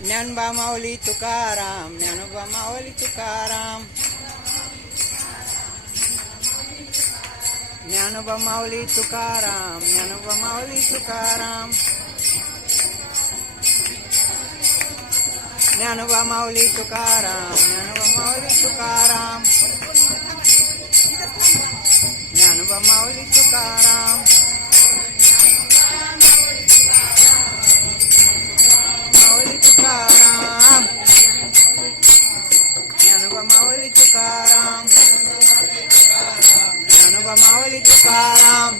ज्ञानबा माऊली तुकाराम ज्ञानोबा माऊली तुकाराम ज्ञानोबा माऊली तुकाराम ज्ञानोबा माऊली तुकाराम ज्ञानोबा माऊली तुकाराम ज्ञानोबा माऊली तुकाराम ज्ञानोबा माऊली तुकाराम మావలి తుకారాం.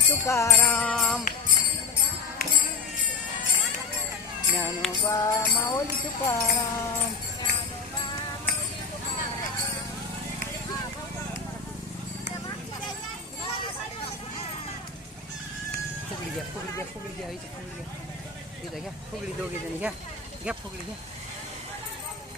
तुकाराम। ज्ञानोबा माऊली तुकाराम। फुगड़ी गया फुगड़ी गया फुगड़ी गया फुगड़ी गया क्या फुगड़ी दोगे क्या फुगड़ी गया